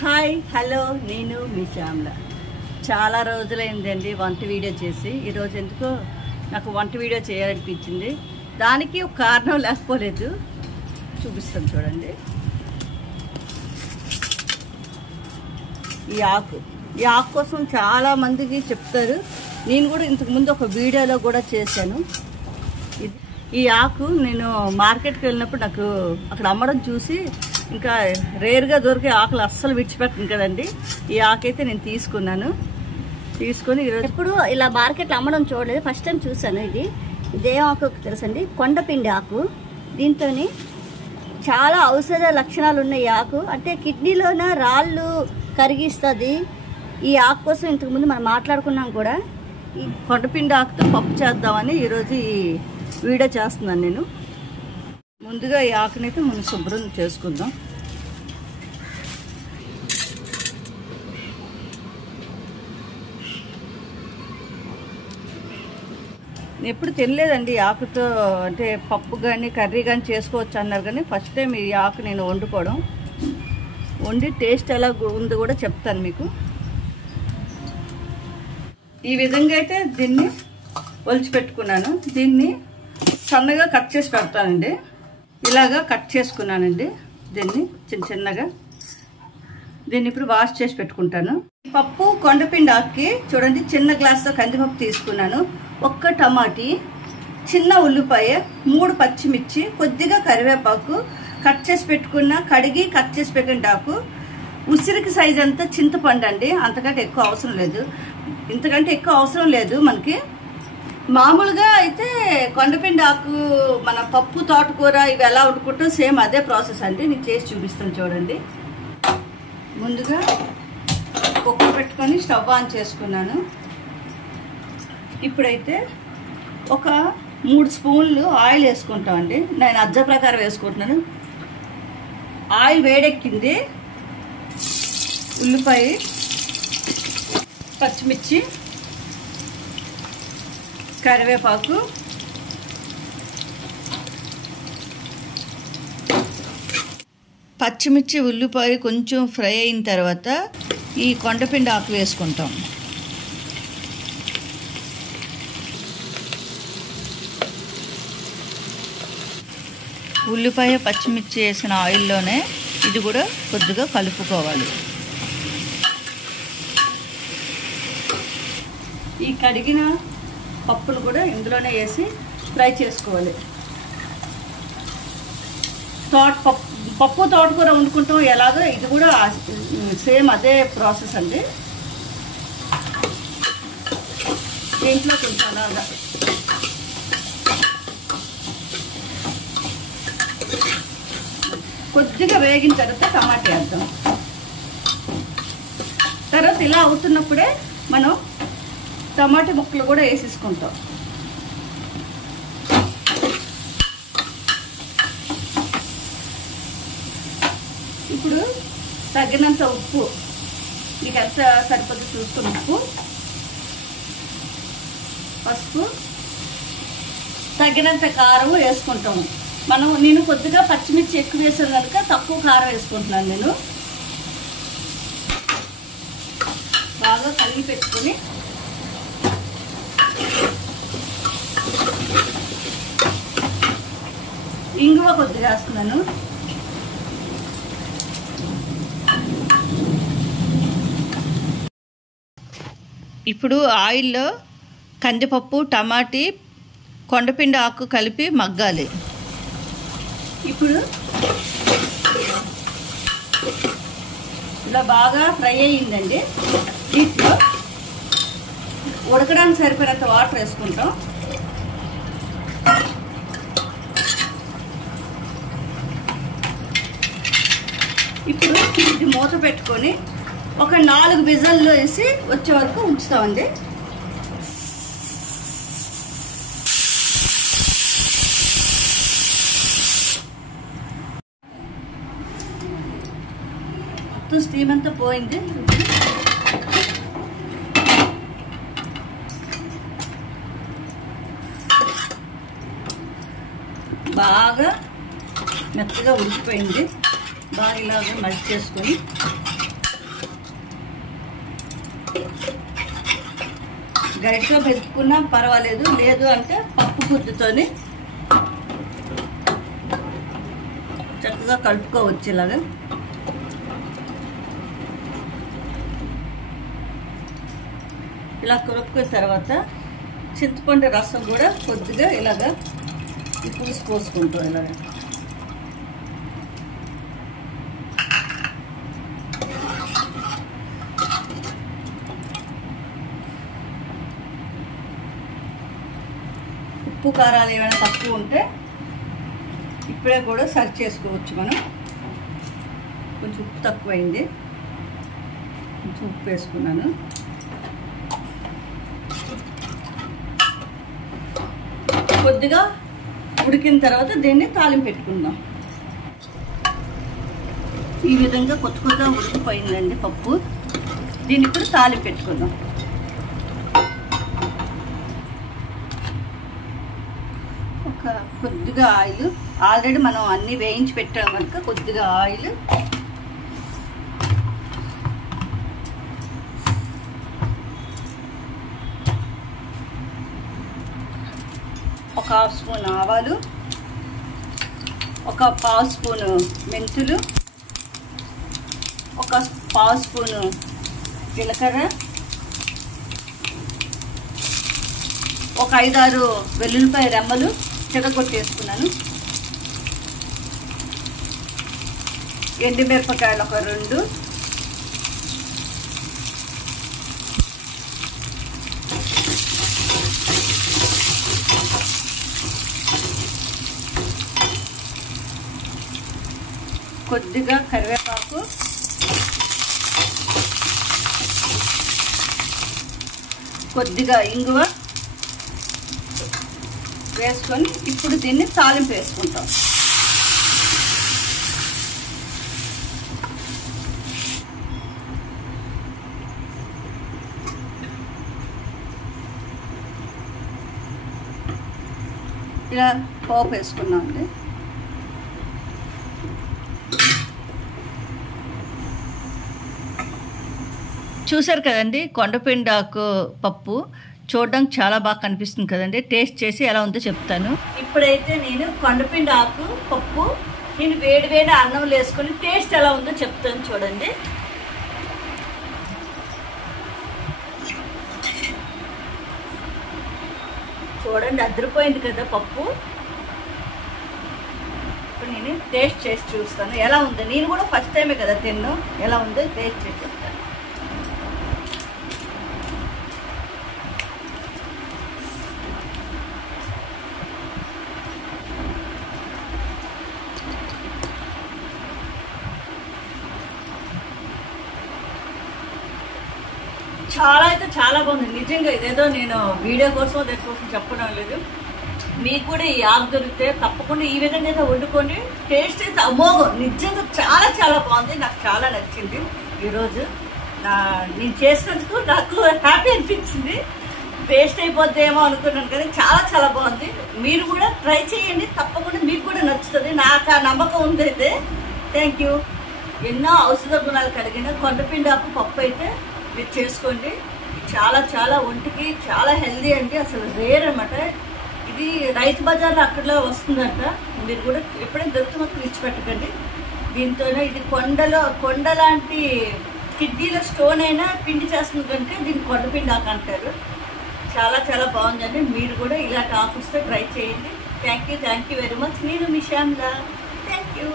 Hi hello నేను మీ శ్యామల. చాలా రోజులైందండి వంట వీడియో చేసి. ఈరోజు ఎందుకో నాకు వంట వీడియో చేయాలనిపించింది. దానికి ఒక కారణం లేకపోలేదు, చూపిస్తాను చూడండి. ఈ ఆకు కోసం చాలామందికి చెప్తారు. నేను కూడా ఇంతకుముందు ఒక వీడియోలో కూడా చేశాను. ఈ ఆకు నేను మార్కెట్కి వెళ్ళినప్పుడు నాకు అక్కడ అమ్మడం చూసి, ఇంకా రేర్గా దొరికే ఆకులు అస్సలు విడిచిపెట్టను కదండి. ఈ ఆకైతే నేను తీసుకొని ఈరోజు ఎప్పుడు ఇలా మార్కెట్లో అమ్మడం చూడలేదు, ఫస్ట్ టైం చూసాను. ఇదేం ఆకు తెలుసండి? కొండపిండి ఆకు. దీంతో చాలా ఔషధ లక్షణాలు ఉన్న ఈ ఆకు. అంటే కిడ్నీలోన రాళ్ళు కరిగిస్తుంది. ఈ ఆకు కోసం ఇంతకుముందు మనం మాట్లాడుకున్నాం కూడా. ఈ కొండపిండి ఆకుతో పప్పు చేద్దామని ఈరోజు ఈ వీడియో చేస్తున్నాను నేను. ముందుగా ఈ ఆకునైతే మనం శుభ్రం చేసుకుందాం. ఎప్పుడు తినలేదండి ఈ ఆకుతో, అంటే పప్పు కానీ కర్రీ కానీ చేసుకోవచ్చు అన్నారు. కానీ ఫస్ట్ టైం ఈ ఆకు నేను వండి టేస్ట్ ఎలా ఉందో కూడా చెప్తాను మీకు. ఈ విధంగా అయితే దీన్ని ఒలిచి పెట్టుకున్నాను. దీన్ని సన్నగా కట్ చేసి పెడతానండి. ఇలాగా కట్ చేసుకున్నానండి దీన్ని చిన్నగా. దీన్ని ఇప్పుడు వాష్ చేసి పెట్టుకుంటాను. పప్పు కొండపిండి ఆకుకి చూడండి, చిన్న గ్లాస్తో కందిపప్పు తీసుకున్నాను, 1 టమాటీ, చిన్న ఉల్లిపాయ, 3 పచ్చిమిర్చి, కొద్దిగా కరివేపాకు, కడిగి కట్ చేసి పెట్టుకున్న ఆకు, ఉసిరికి సైజ్ అంతా చింతపండు అండి. అంతకంటే ఎక్కువ అవసరం లేదు, ఇంతకంటే ఎక్కువ అవసరం లేదు మనకి. మామూలుగా అయితే కొండపిండి ఆకు మన పప్పు తోటకూర ఇవి ఎలా వండుకుంటాం సేమ్ అదే ప్రాసెస్ అండి. నేను చేసి చూపిస్తాను చూడండి. ముందుగా కుక్కర్ పెట్టుకొని స్టవ్ ఆన్ చేసుకున్నాను. ఇప్పుడైతే ఒక 3 స్పూన్లు ఆయిల్ వేసుకుంటామండి. నేను అజ్జ ప్రకారం వేసుకుంటున్నాను. ఆయిల్ వేడెక్కింది. ఉల్లిపాయ, పచ్చిమిర్చి, కరివేపాకు, పచ్చిమిర్చి ఉల్లిపాయ కొంచెం ఫ్రై అయిన తర్వాత ఈ కొండపిండి ఆకు వేసుకుంటాం. ఉల్లిపాయ పచ్చిమిర్చి వేసిన ఆయిల్లోనే ఇది కూడా కొద్దిగా కలుపుకోవాలి. ఈ కడిగిన పప్పును కూడా ఇందులోనే వేసి ఫ్రై చేసుకోవాలి. పప్పు తోటకూర వండుకుంటాం ఎలాగో ఇది కూడా సేమ్ అదే ప్రాసెస్ అండి. దీంట్లో కొంచెం అలాగా కొద్దిగా వేగిన తర్వాత టమాటా వేద్దాం. తర్వాత ఇలా అవుతున్నప్పుడే మనం టమాటా ముక్కలు కూడా వేసేసుకుంటాం. ఇప్పుడు తగినంత ఉప్పు, మీకు ఎంత సరిపోతే చూసుకుని ఉప్పు, పసుపు, తగినంత కారం వేసుకుంటాము. నేను కొద్దిగా పచ్చిమిర్చి ఎక్కువ వేసాను కనుక తక్కువ కారం వేసుకుంటున్నాను. నేను బాగా కలిగి పెట్టుకుని ఇంగువ కొద్దిగా వేస్తున్నాను. ఇప్పుడు ఆయిల్లో కందిపప్పు, టమాటీ, కొండపిండి ఆకు కలిపి మగ్గాలి. ఇప్పుడు ఇలా బాగా ఫ్రై అయ్యిందండి. దీంట్లో ఉడకడానికి సరిపోయినంత వాటర్ వేసుకుంటాం. ఇప్పుడు ఇది మూత పెట్టుకొని ఒక 4 విజిల్లు వేసి వచ్చే వరకు ఉంచుతామండి. మొత్తం స్టీమ్ అంతా పోయింది. బాగా మెత్తగా ఉడికిపోయింది. బాగా ఇలాగా మల్ట్ చేసుకొని గరిటెలో పెట్టుకున్నా పర్వాలేదు, లేదు అంటే పప్పు గుద్దుతోని చక్కగా కలుపుకోవచ్చు. ఇలాగా ఇలా కలుపుకున్న తర్వాత చింతపండు రసం కూడా కొద్దిగా ఇలాగా పులుసు పోసుకుంటాం. ఇలాగా ఉప్పు కారాలు ఏమైనా తక్కువ ఉంటే ఇప్పుడే కూడా సర్వ్ చేసుకోవచ్చు. మనం కొంచెం ఉప్పు తక్కువైంది, కొంచెం ఉప్పు వేసుకున్నాను. కొద్దిగా ఉడికిన తర్వాత దీన్ని తాలింపు పెట్టుకుందాం. ఈ విధంగా కొద్దిగా ఉడికిపోయిందండి పప్పు. దీన్ని ఇప్పుడు తాలింపు పెట్టుకుందాం. కొద్దిగా ఆయిల్, ఆల్రెడీ మనం అన్నీ వేయించి పెట్టాం కనుక కొద్దిగా ఆయిల్, ఒక హాఫ్ స్పూన్ ఆవాలు, ఒక పావు స్పూను మెంతులు, ఒక పావు స్పూను జీలకర్ర, ఒక 5-6 వెల్లుల్లిపాయ రెమ్మలు చెడగొట్టేసుకున్నాను, ఎండుమిరపకాయలు ఒక 2, కొద్దిగా కరివేపాకు, కొద్దిగా ఇంగువ వేసుకొని ఇప్పుడు దీన్ని తాలింపు వేసుకుంటాం. ఇలా పోపు వేసుకున్నాం అండి. చూసారు కదండి కొండపిండి ఆకు పప్పు. చూడడానికి చాలా బాగా కనిపిస్తుంది కదండి. టేస్ట్ చేసి ఎలా ఉందో చెప్తాను. ఇప్పుడైతే నేను కొండపిండి ఆకు పప్పు నేను వేడి వేడి అన్నంలో వేసుకొని టేస్ట్ ఎలా ఉందో చెప్తాను చూడండి. చూడండి అదిరిపోయింది కదా పప్పు. ఇప్పుడు నేను టేస్ట్ చేసి చూస్తాను ఎలా ఉందో. నేను కూడా ఫస్ట్ టైమే కదా తిన్నాను, ఎలా ఉందో టేస్ట్ చేసి చెప్తాను. చాలా అయితే చాలా బాగుంది నిజంగా. ఇదేదో నేను వీడియో కోసం దానికోసం చెప్పడం లేదు. మీకు కూడా ఈ ఆకు దొరికితే తప్పకుండా ఈ విధంగా అయితే వండుకొని టేస్ట్ అయితే అమోఘం. నిజంగా చాలా చాలా బాగుంది, నాకు చాలా నచ్చింది. ఈరోజు నేను చేసినందుకు నాకు హ్యాపీ అనిపించింది. వేస్ట్ అయిపోద్దేమో అనుకున్నాను కానీ చాలా చాలా బాగుంది. మీరు కూడా ట్రై చేయండి, తప్పకుండా మీకు కూడా నచ్చుతుంది. నాకు ఆ నమ్మకం ఉంది. అయితే థ్యాంక్ యూ. ఎన్నో ఔషధ గుణాలు కలిగిన కొండపిండి ఆకు పప్పు అయితే మీరు చేసుకోండి. చాలా చాలా ఒంటికి చాలా హెల్దీ అండి, అసలు రేర్ అనమాట. ఇది రైతు బజార్లో అక్కడలో వస్తుందంట. మీరు కూడా ఎప్పుడైనా దొరికితే మాత్రం విడిచిపెట్టకండి. దీంతోనే ఇది కొండ లాంటి కిడ్నీలో స్టోన్ అయినా పిండి చేస్తుంది కంటే దీన్ని కొండపిండి ఆకు అంటారు. చాలా చాలా బాగుందండి. మీరు కూడా ఇలాంటి ఆకుస్తే ట్రై చేయండి. Thank you very much. నేను మీ శ్యామ్లా. Thank you.